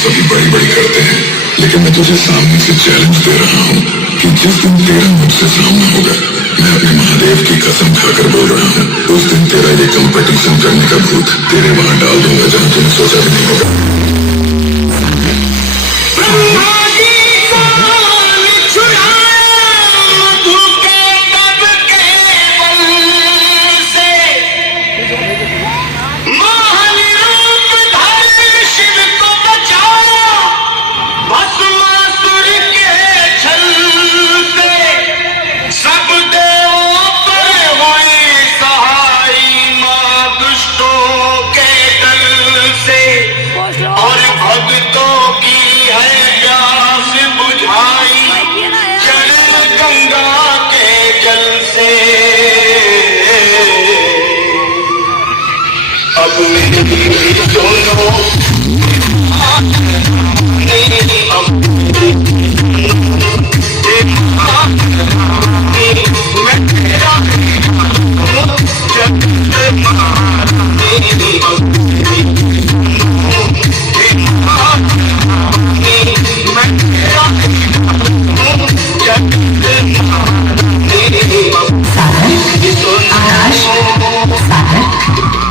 सभी बड़ी बड़ी करते हैं, लेकिन मैं तुझे सामने से चैलेंज दे रहा हूँ कि जिस दिन तेरा मुझसे सामना होगा, मैं अपने महादेव की कसम खाकर बोल रहा हूँ, उस दिन तेरा ये कंपटीशन करने का भूत तेरे वहां डाल दूंगा जहां तूने सोचा भी नहीं होगा। सागर, आकाश, सागर।